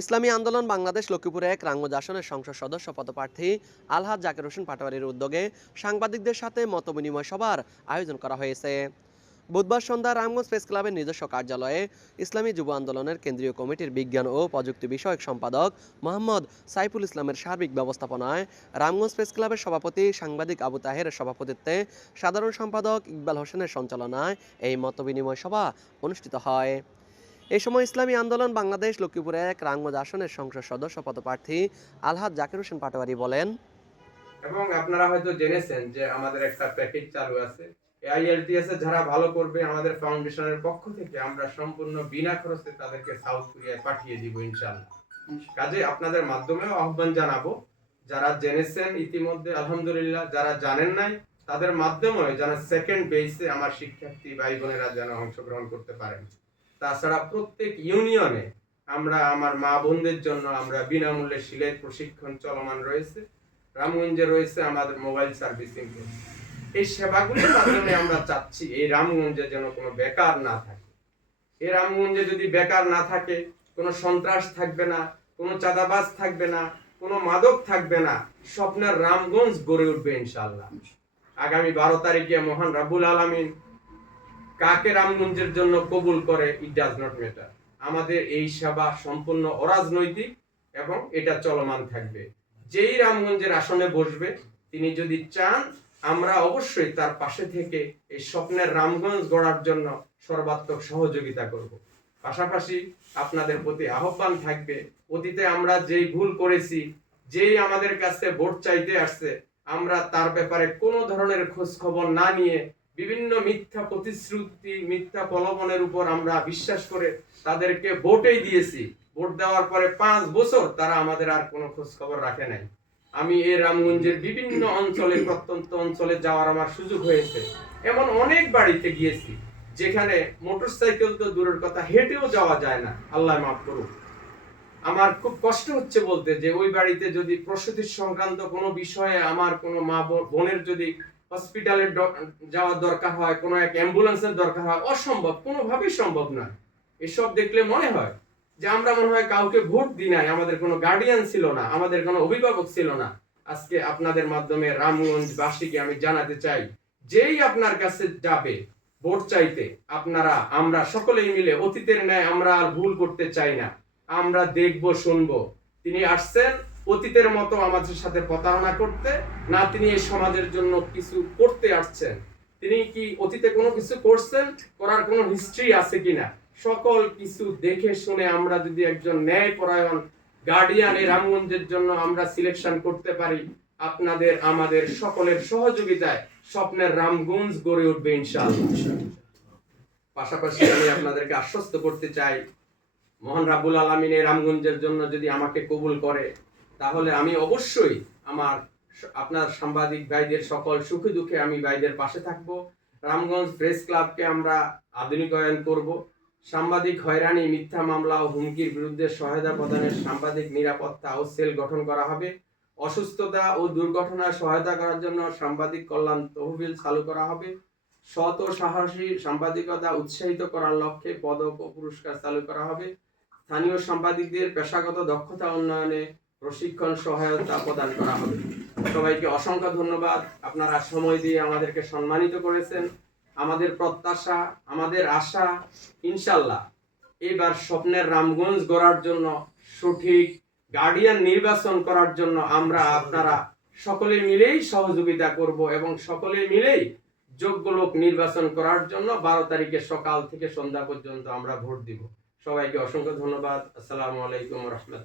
ইসলামী আন্দোলন বাংলাদেশ লক্ষ্মীপুর এক রাঙ্গুজ আসনের সংসদ সদস্য পদপ্রার্থী আলহাজ জাকির হোসেন পাটোয়ারির উদ্যোগে সাংবাদিকদের সাথে মতবিনিময় সভার আয়োজন করা হয়েছে। বুধবার সন্ধ্যায় রামগঞ্জ প্রেস ক্লাবের নিজস্ব কার্যালয়ে ইসলামী যুব আন্দোলনের কেন্দ্রীয় কমিটির বিজ্ঞান ও প্রযুক্তি বিষয়ক সম্পাদক মোহাম্মদ সাইফুল ইসলামের সার্বিক ব্যবস্থাপনায় রামগঞ্জ প্রেস ক্লাবের সভাপতি সাংবাদিক আবু তাহেরের সভাপতিত্বে সাধারণ সম্পাদক ইকবাল হোসেনের সঞ্চালনায় এই মতবিনিময় সভা অনুষ্ঠিত হয়। এ সময় ইসলামী আন্দোলন বাংলাদেশ লক্ষ্মীপুর এক রাঙ্গুজ আসনের সংসদ সদস্য পদপ্রার্থী আলহাজ জাকির হোসেন পাটোয়ারি বলেন, এবং আপনারা হয়তো জেনেছেন যে আমাদের একটা প্যাকেজ চালু আছে। আইএলটিএস এ যারা ভালো করবে আমাদের ফাউন্ডেশনের পক্ষ থেকে আমরা সম্পূর্ণ বিনা খরচে তাদেরকে সাউথ কোরিয়ায় পাঠিয়ে দিব ইনশাআল্লাহ। কাজে আপনাদের মাধ্যমেও আহ্বান জানাবো, যারা জেনেছেন ইতিমধ্যে আলহামদুলিল্লাহ, যারা জানেন নাই তাদের মাধ্যমে যেন সেকেন্ড বেসে আমার শিক্ষার্থী ভাই বোনেরা যেন অংশগ্রহণ করতে পারেন। তাছাড়া প্রত্যেক ইউনিয়নে আমরা আমার মা বোনদের জন্য আমরা বিনামূল্যে সেলাই প্রশিক্ষণ চলমান রয়েছে। রামগঞ্জে রয়েছে আমাদের মোবাইল সার্ভিসিং। এই সেবাগুলির মাধ্যমে আমরা চাচ্ছি এই রামগঞ্জে যেন কোনো বেকার না থাকে। এই রামগঞ্জে যদি বেকার না থাকে, কোনো সন্ত্রাস থাকবে না, কোনো চাঁদাবাজ থাকবে না, কোনো মাদক থাকবে না, স্বপ্নের রামগঞ্জ গড়ে উঠবে ইনশাআল্লাহ। আগামী 12 তারিখে মহান রাব্বুল আলামিন কাকে রামগঞ্জের জন্য কবুল করে, ইট ডাজ নট ম্যাটার। আমাদের এই সেবা সম্পূর্ণ অরাজনৈতিক এবং এটা চলমান থাকবে। যেই রামগঞ্জের আসনে বসবে তিনি যদি চান, আমরা অবশ্যই তার পাশে থেকে এই স্বপ্নের রামগঞ্জ গড়ার জন্য সর্বাত্মক সহযোগিতা করব। পাশাপাশি আপনাদের প্রতি আহ্বান থাকবে, অতীতে আমরা যেই ভুল করেছি, যেই আমাদের কাছে ভোট চাইতে আসছে, আমরা তার ব্যাপারে কোনো ধরনের খোঁজ খবর না নিয়ে বিভিন্ন মিথ্যা প্রতিশ্রুতি, মিথ্যা প্রলোভনের উপর আমরা বিশ্বাস করে তাদেরকে ভোটই দিয়েছি। ভোট দেওয়ার পরে 5 বছর তারা আমাদের আর কোনো খোঁজ খবর রাখে নাই। আমি এই রামগঞ্জের বিভিন্ন অঞ্চলে, প্রত্যন্ত অঞ্চলে যাওয়ার আমার সুযোগ হয়েছে। এমন অনেক বাড়িতে গিয়েছি যেখানে মোটরসাইকেল তো দূরের কথা, হেঁটেও যাওয়া যায় না, আল্লাহ মাফ করুক। আমার খুব কষ্ট হচ্ছে বলতে যে ওই বাড়িতে যদি প্রসূতি সংক্রান্ত কোনো বিষয়ে আমার কোনো মা বোনের যদি হসপিটালে যাওয়ার দরকার হয়, কোনো এক অ্যাম্বুলেন্সের দরকার হয়, অসম্ভব, কোনোভাবেই সম্ভব না। এসব দেখলে মনে হয় যে আমরা মনে হয় কাউকে ভোট দিই নাই, আমাদের কোনো গার্ডিয়ান ছিল না, আমাদের কোনো অভিভাবক ছিল না। আজকে আপনাদের মাধ্যমে রামগঞ্জবাসীকে আমি জানাতে চাই, যেই আপনার কাছে যাবে ভোট চাইতে, আমরা সকলেই মিলে অতীতের ন্যায় আমরা আর ভুল করতে চাই না। আমরা দেখব, শুনবো তিনি আসছেন অতীতের মতো আমাদের সাথে প্রতারণা করতে না, তিনি এই সমাজের জন্য কিছু করতে আসছেন। তিনি কি অতীতে কোনো কিছু করছেন, করার কোনো হিস্ট্রি আছে কিনা, সকল কিছু দেখে শুনে আমরা যদি একজন ন্যায়পরায়ণ গার্ডিয়ান এই রামগঞ্জের জন্য আমরা সিলেকশন করতে পারি, আপনাদের আমাদের সকলের সহযোগিতায় স্বপ্নের রামগঞ্জ গড়ে উঠবে ইনশাআল্লাহ। পাশাপাশি আমি আপনাদেরকে আশ্বস্ত করতে চাই, মহান রাব্বুল আলামিন এই রামগঞ্জের জন্য যদি আমাকে কবুল করে, তাহলে আমি অবশ্যই আপনার সাংবাদিক ভাইদের সকল সুখে দুঃখে আমি ভাইদের পাশে থাকব। রামগঞ্জ প্রেস ক্লাবকে আমরা আধুনিকায়ন করব। সাংবাদিক হয়রানি, মিথ্যা মামলা ও হুমকির বিরুদ্ধে সহায়তা প্রদানের সাংবাদিক নিরাপত্তা ও সেল গঠন করা হবে। অসুস্থতা ও দুর্ঘটনায় সহায়তা করার জন্য সাংবাদিক কল্যাণ তহবিল চালু করা হবে। সৎ ও সাহসী সাংবাদিকতা উৎসাহিত করার লক্ষ্যে পদক ও পুরস্কার চালু করা হবে। স্থানীয় সাংবাদিকদের পেশাগত দক্ষতা উন্নয়নে প্রশিক্ষণ সহায়তা প্রদান করা হবে। সবাইকে অসংখ্য ধন্যবাদ, আপনারা সময় দিয়ে আমাদেরকে সম্মানিত করেছেন। আমাদের প্রত্যাশা, আমাদের আশা, ইনশাআল্লাহ এবার স্বপ্নের রামগঞ্জ গড়ার জন্য সঠিক গার্ডিয়ান নির্বাচন করার জন্য আপনারা সকলে মিলেই সহযোগিতা করব এবং সকলে মিলেই যোগ্য লোক নির্বাচন করার জন্য 12 তারিখে সকাল থেকে সন্ধ্যা পর্যন্ত আমরা ভোট দিব। সবাইকে অসংখ্য ধন্যবাদ। আসসালামু আলাইকুম ওয়া রাহমাতুল্লাহ।